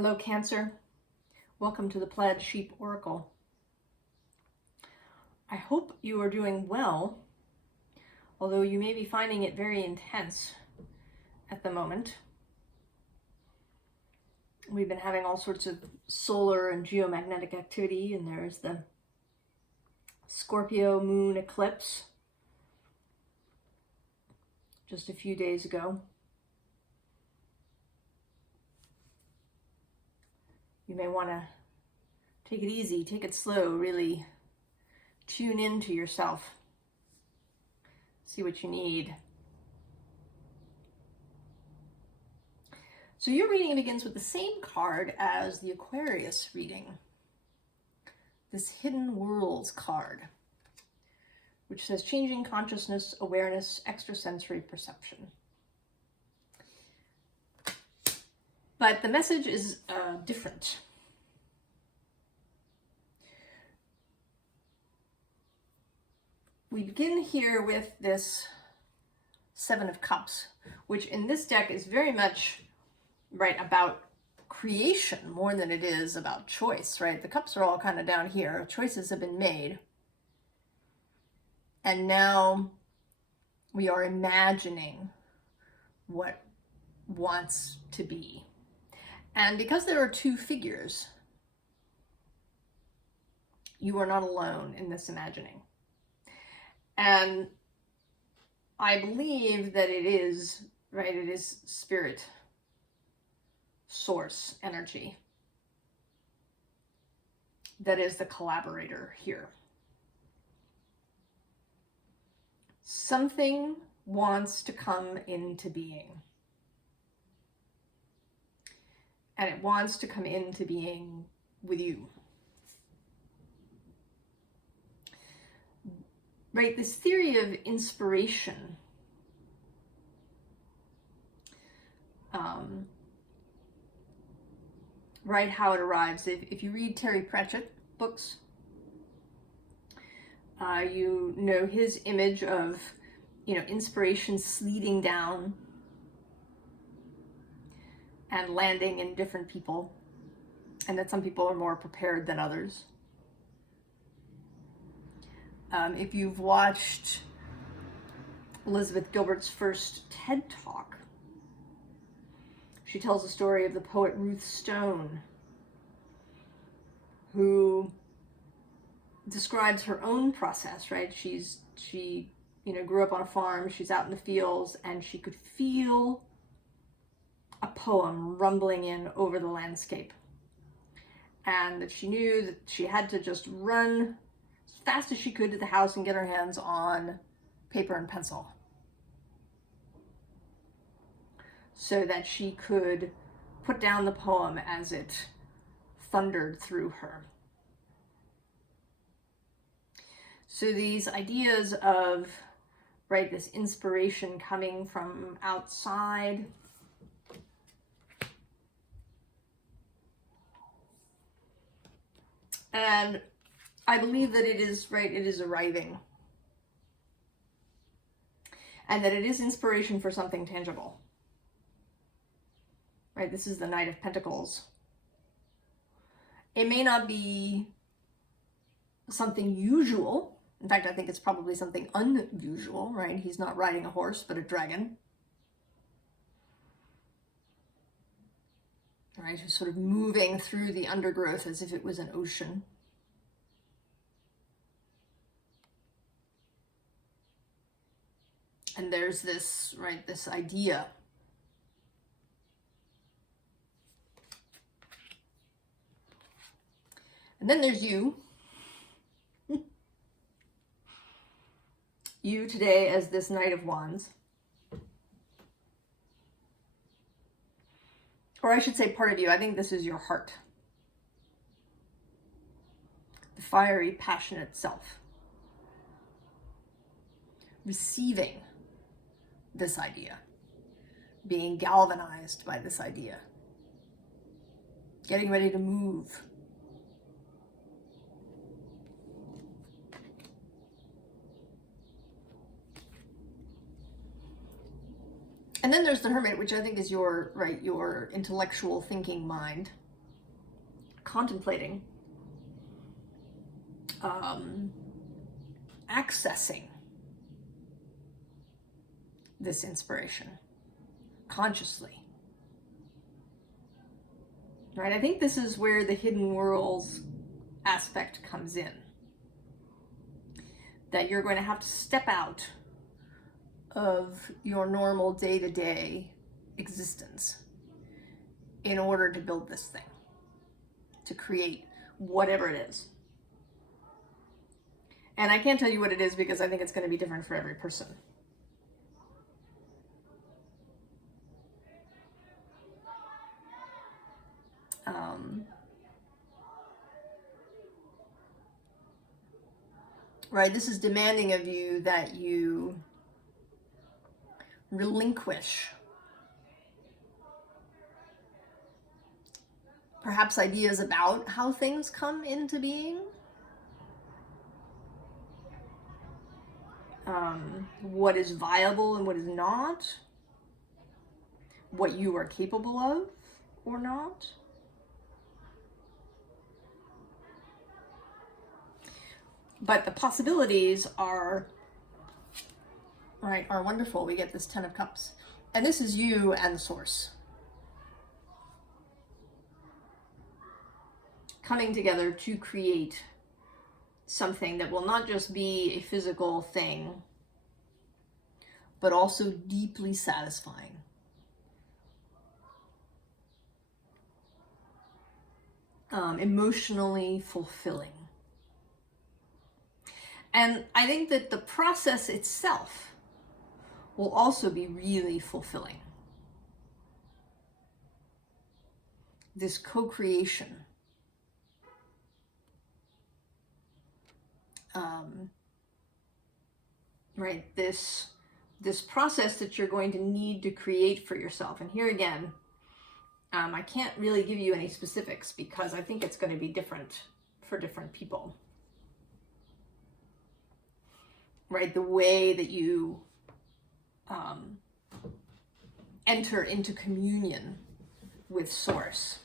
Hello, Cancer. Welcome to the Plaid Sheep Oracle. I hope you are doing well, although you may be finding it very intense at the moment. We've been having all sorts of solar and geomagnetic activity, and there's the Scorpio moon eclipse just a few days ago. You may want to take it easy, take it slow, really tune into yourself, see what you need. So your reading begins with the same card as the Aquarius reading, this Hidden Worlds card, which says changing consciousness, awareness, extrasensory perception. But the message is different. We begin here with this Seven of Cups, which in this deck is very much about creation more than it is about choice, right? The cups are all kind of down here. Choices have been made. And now we are imagining what wants to be. And because there are two figures, you are not alone in this imagining. And I believe that it is, it is spirit, source, energy that is the collaborator here. Something wants to come into being. And it wants to come into being with you. Right, this theory of inspiration how it arrives. If you read Terry Pratchett books, you know his image of, inspiration sleeting down and landing in different people, and that some people are more prepared than others. If you've watched Elizabeth Gilbert's first TED Talk, she tells the story of the poet Ruth Stone, who describes her own process, right? She grew up on a farm, she's out in the fields, and she could feel a poem rumbling in over the landscape. And that she knew that she had to just run as fast as she could to the house and get her hands on paper and pencil so that she could put down the poem as it thundered through her. So these ideas of, this inspiration coming from outside, and I believe that it is, it is arriving. And that it is inspiration for something tangible. This is the Knight of Pentacles. It may not be something usual. In fact, I think it's probably something unusual, He's not riding a horse, but a dragon. Who's sort of moving through the undergrowth as if it was an ocean. And there's this, this idea and then there's you. You today as this Knight of Wands. Or I should say part of you. I think this is your heart. The fiery, passionate self. Receiving this idea. Being galvanized by this idea. Getting ready to move. And then there's the Hermit, which I think is your, your intellectual thinking mind. contemplating, accessing this inspiration consciously. Right? I think this is where the hidden worlds aspect comes in. That you're going to have to step out of your normal day-to-day existence in order to build this thing, to create whatever it is. And I can't tell you what it is because I think it's going to be different for every person. Right, this is demanding of you that you relinquish perhaps ideas about how things come into being, what is viable and what is not, what you are capable of or not. But the possibilities are, right, are wonderful. We get this 10 of Cups. And this is you and Source coming together to create something that will not just be a physical thing, but also deeply satisfying. Emotionally fulfilling. And I think that the process itself will also be really fulfilling. This co-creation. Right, this process that you're going to need to create for yourself. And here again, I can't really give you any specifics because I think it's going to be different for different people. Right, the way that you enter into communion with Source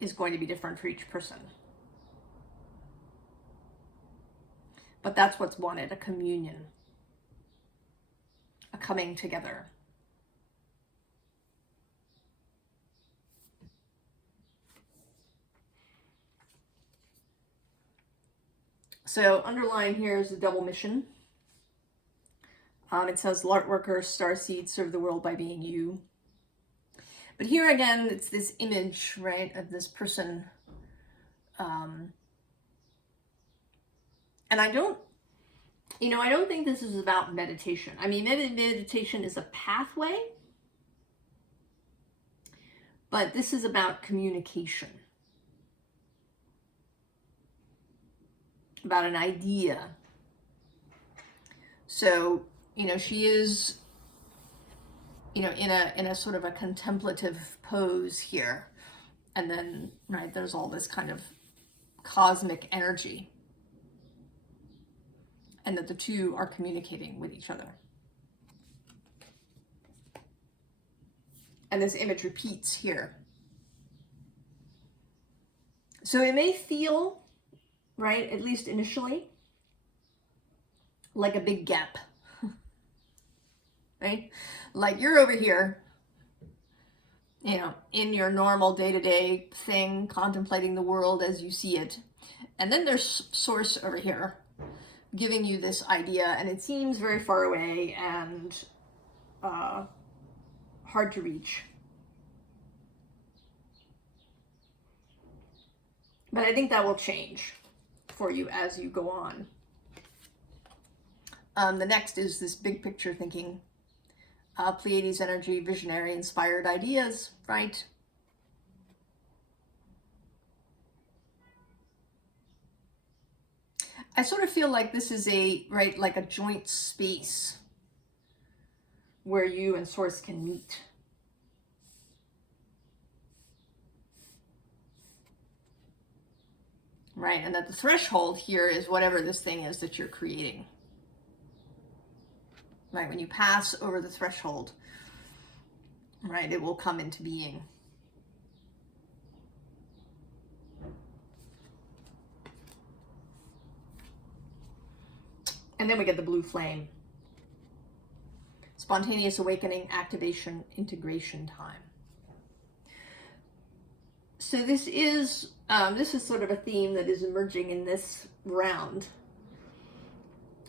is going to be different for each person. But that's what's wanted, a communion, a coming together. So underlying here is the double mission. It says, Light worker, starseed, serve the world by being you. But here again, it's this image, right, of this person. And I don't think this is about meditation. I mean, meditation is a pathway, but this is about communication, about an idea. So, she is, in a sort of a contemplative pose here. And then, right, there's all this kind of cosmic energy. And that the two are communicating with each other. And this image repeats here. So it may feel, right, at least initially, like a big gap. Right? Like you're over here, in your normal day-to-day thing, contemplating the world as you see it. And then there's Source over here, giving you this idea, and it seems very far away and hard to reach. But I think that will change for you as you go on. The next is this big picture thinking. Pleiades energy, visionary, inspired ideas, right? I sort of feel like this is like a joint space where you and Source can meet. Right, and that the threshold here is whatever this thing is that you're creating. Right, when you pass over the threshold, right? It will come into being. And then we get the blue flame. Spontaneous awakening, activation, integration time. So this is sort of a theme that is emerging in this round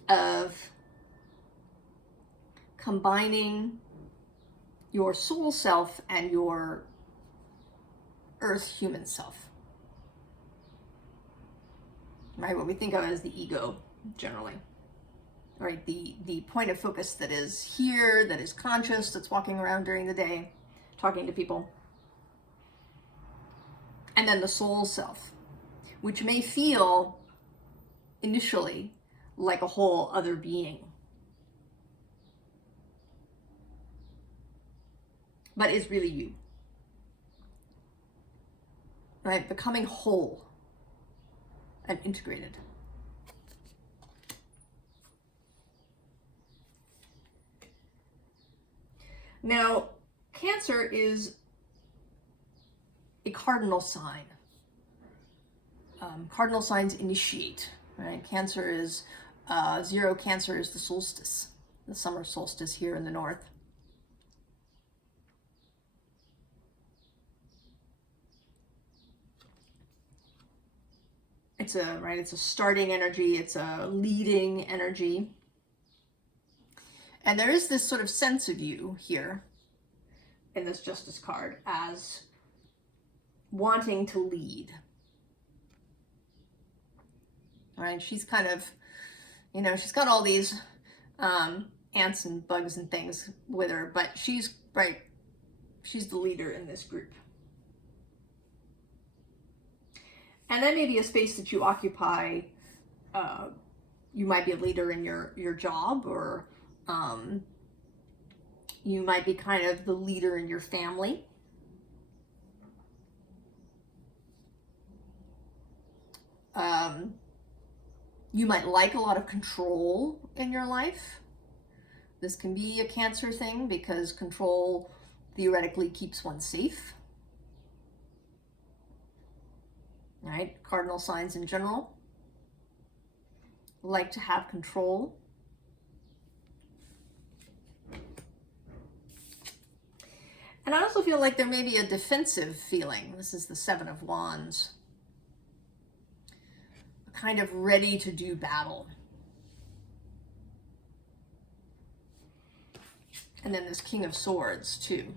of combining your soul self and your earth human self. Right? What we think of as the ego, generally. Right? The point of focus that is here, that is conscious, that's walking around during the day, talking to people. And then the soul self, which may feel initially like a whole other being, but is really you. Right? Becoming whole and integrated. Now, Cancer is a cardinal sign. Cardinal signs initiate, right? Cancer is, zero Cancer is the solstice, the summer solstice here in the north. It's a starting energy, it's a leading energy. And there is this sort of sense of you here in this Justice card as wanting to lead. All right, she's kind of, she's got all these ants and bugs and things with her, but she's the leader in this group. And that may be a space that you occupy. You might be a leader in your job, or you might be kind of the leader in your family. You might like a lot of control in your life. This can be a Cancer thing because control theoretically keeps one safe. Right? Cardinal signs in general like to have control. And I also feel like there may be a defensive feeling. This is the Seven of Wands. Kind of ready to do battle. And then this King of Swords too.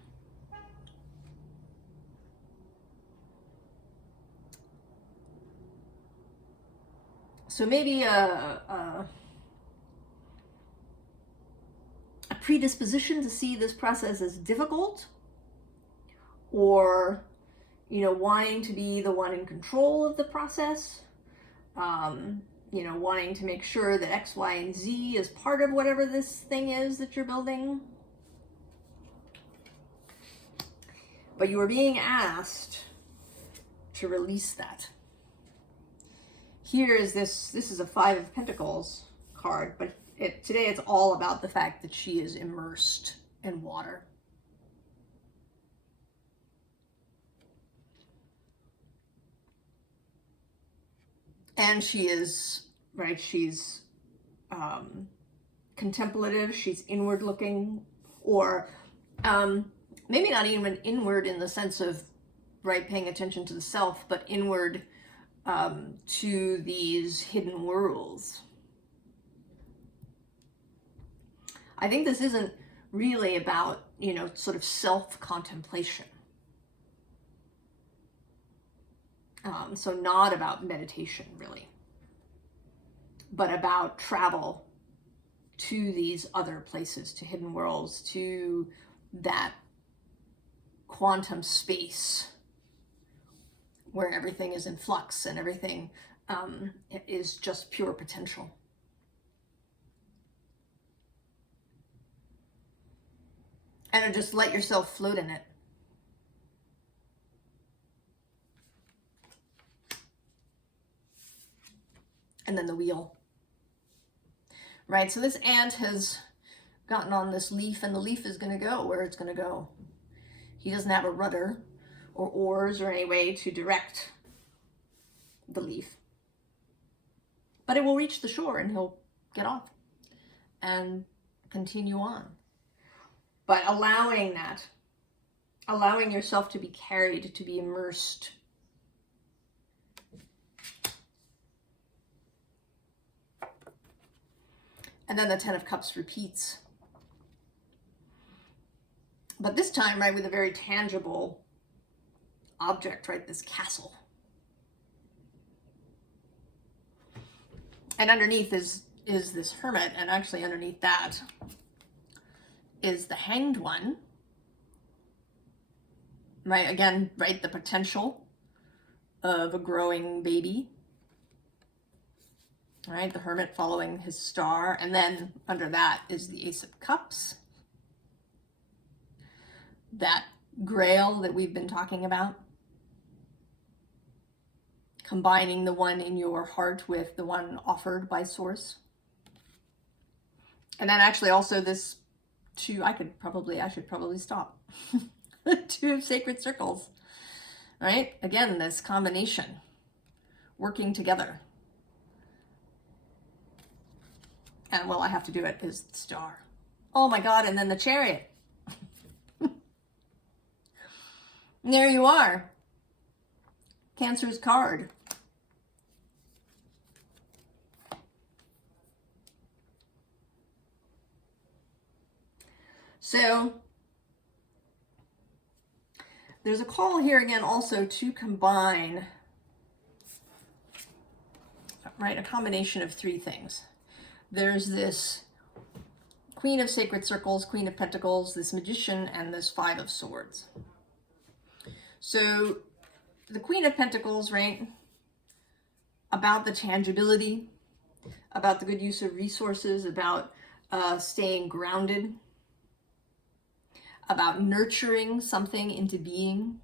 So maybe a predisposition to see this process as difficult, or wanting to be the one in control of the process. Wanting to make sure that X, Y, and Z is part of whatever this thing is that you're building. But you are being asked to release that. Here is this is a Five of Pentacles card, but today it's all about the fact that she is immersed in water. And she is, right, she's contemplative, she's inward looking, or maybe not even inward in the sense of, right, paying attention to the self, but inward to these hidden worlds. I think this isn't really about, sort of self-contemplation. So not about meditation, really, but about travel to these other places, to hidden worlds, to that quantum space where everything is in flux and everything is just pure potential. And just let yourself float in it. And then the wheel. Right, so this ant has gotten on this leaf, and the leaf is going to go where it's going to go. He doesn't have a rudder or oars or any way to direct the leaf. But it will reach the shore and he'll get off and continue on. But allowing that, allowing yourself to be carried, to be immersed. And then the Ten of Cups repeats. But this time, right, with a very tangible object, right, this castle. And underneath is this hermit, and actually underneath that is the Hanged One. Right, again, right, the potential of a growing baby. Right, the hermit following his star, and then under that is the Ace of Cups. That grail that we've been talking about. Combining the one in your heart with the one offered by Source. And then actually also this two, I should probably stop. The Two of Sacred Circles. Right? Again, this combination. Working together. And well, I have to do it is the Star. Oh my God, and then the Chariot. And there you are. Cancer's card. So there's a call here again also to combine, right, a combination of three things. There's this Queen of Sacred Circles, Queen of Pentacles, this Magician, and this Five of Swords. So the Queen of Pentacles, right, about the tangibility, about the good use of resources, about staying grounded, about nurturing something into being.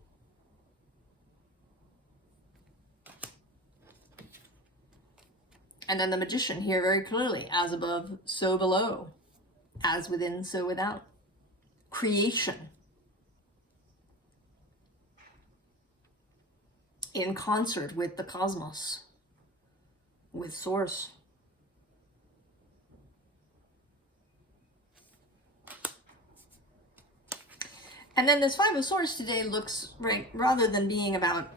And then the Magician here very clearly, as above, so below, as within, so without. Creation. In concert with the cosmos, with Source. And then this Five of Swords today looks, right, rather than being about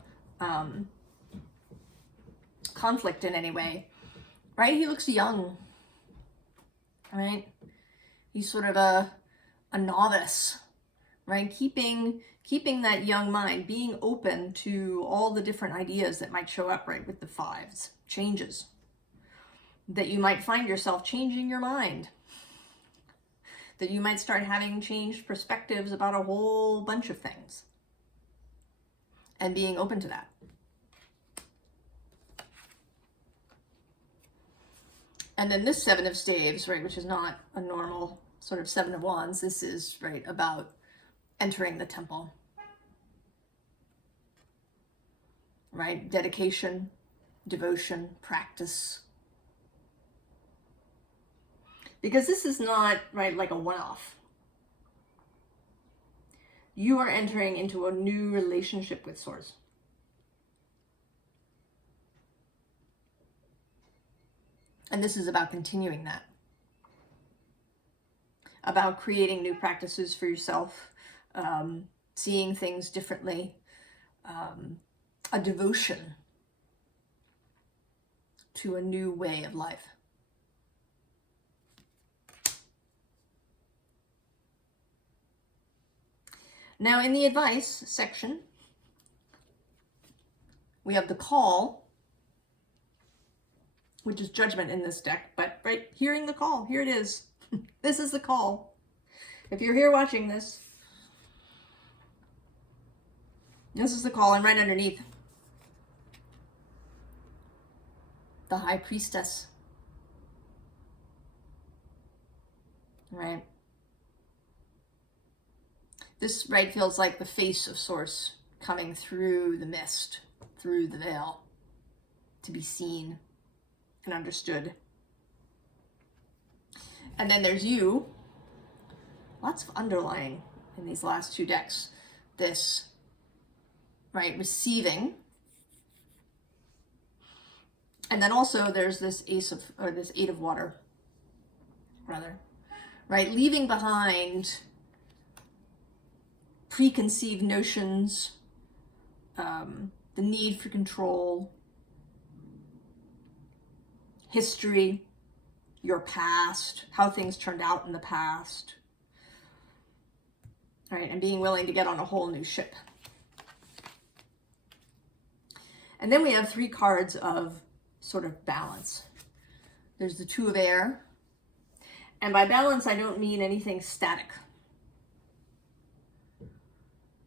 conflict in any way, right? He looks young, right? He's sort of a novice, right? Keeping that young mind, being open to all the different ideas that might show up, right, with the fives, changes. That you might find yourself changing your mind. That you might start having changed perspectives about a whole bunch of things. And being open to that. And then this Seven of Staves, right, which is not a normal sort of Seven of Wands. This is, right, about entering the temple. Right? Dedication, devotion, practice. Because this is not, right, like a one-off. You are entering into a new relationship with Source. And this is about continuing that. About creating new practices for yourself, seeing things differently, a devotion to a new way of life. Now in the advice section, we have the call, which is judgment in this deck, but right, hearing the call, here it is. This is the call. If you're here watching this, this is the call, and right underneath, the High Priestess. Right? This, right, feels like the face of Source coming through the mist, through the veil, to be seen and understood. And then there's you. Lots of underlying in these last two decks. this, right, receiving. And then also there's this this eight of water, rather, right? Leaving behind preconceived notions, the need for control, history, your past, how things turned out in the past, right? And being willing to get on a whole new ship. And then we have three cards of sort of balance. There's the Two of Air. And by balance, I don't mean anything static,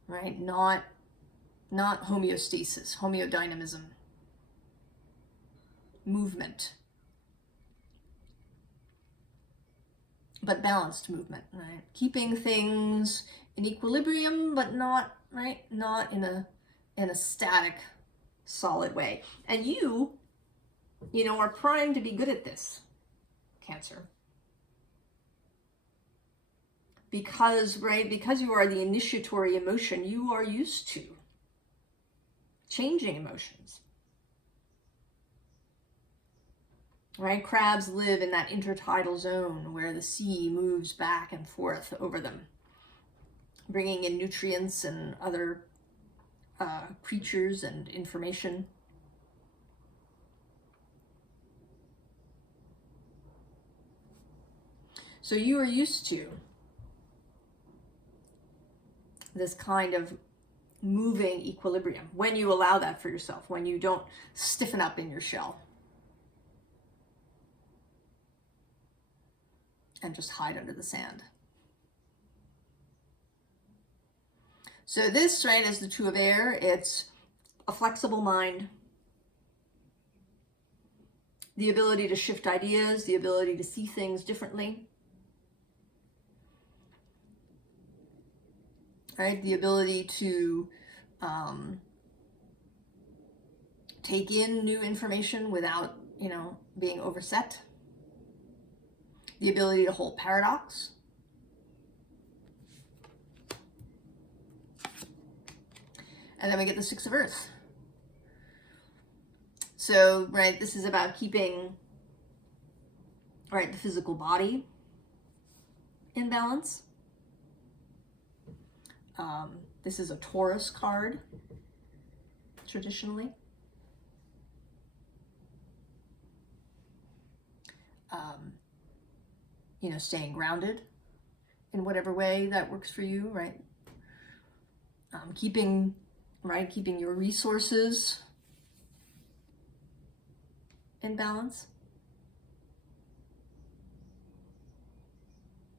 right? Not homeostasis, homeodynamism, movement, but balanced movement, right? Keeping things in equilibrium, but not, right? Not in a static, solid way. And you know, are primed to be good at this, Cancer. Because, right, because you are the initiatory emotion, you are used to changing emotions. Right? Crabs live in that intertidal zone where the sea moves back and forth over them, bringing in nutrients and other creatures and information. So you are used to this kind of moving equilibrium when you allow that for yourself, when you don't stiffen up in your shell and just hide under the sand. So this, right, is the Two of Air. It's a flexible mind, the ability to shift ideas, the ability to see things differently, right? The ability to take in new information without, you know, being overset. The ability to hold paradox. And then we get the Six of Earth. So, right, this is about keeping, right, the physical body in balance. This is a Taurus card, traditionally. You know, staying grounded in whatever way that works for you, right? Keeping your resources in balance.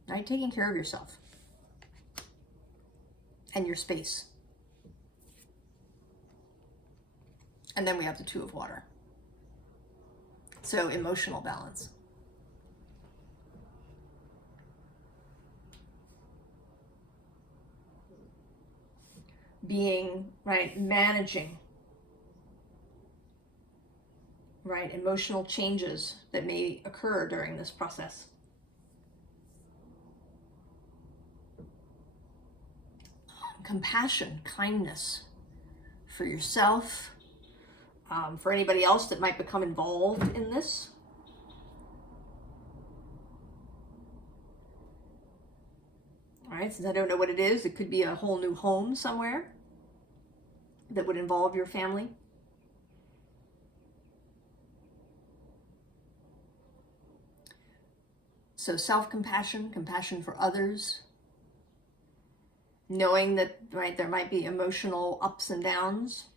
Right? Taking care of yourself and your space. And then we have the Two of Water. So emotional balance. Being, right, managing, right, emotional changes that may occur during this process. Compassion, kindness for yourself, for anybody else that might become involved in this. All right, since I don't know what it is, it could be a whole new home somewhere that would involve your family. So self-compassion, compassion for others, knowing that, right, there might be emotional ups and downs.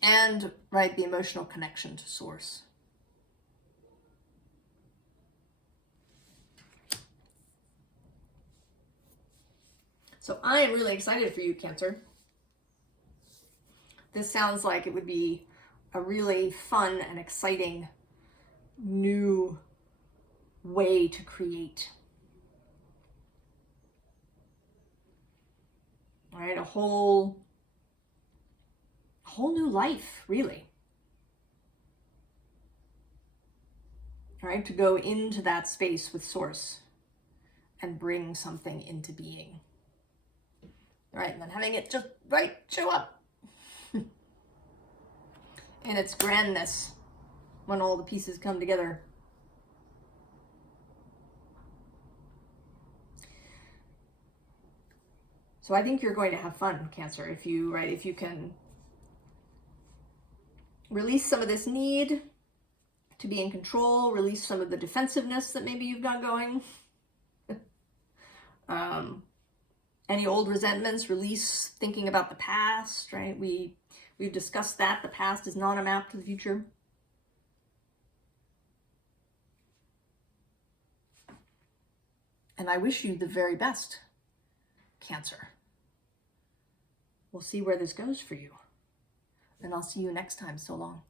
And, right, the emotional connection to source. So I am really excited for you, Cancer. This sounds like it would be a really fun and exciting new way to create. All right, a whole new life, really. All right, to go into that space with Source and bring something into being. Right, and then having it just show up in its grandness when all the pieces come together. So I think you're going to have fun, Cancer, if you can release some of this need to be in control, release some of the defensiveness that maybe you've got going. Any old resentments, release thinking about the past, right? We've discussed that. The past is not a map to the future. And I wish you the very best, Cancer. We'll see where this goes for you. And I'll see you next time. So long.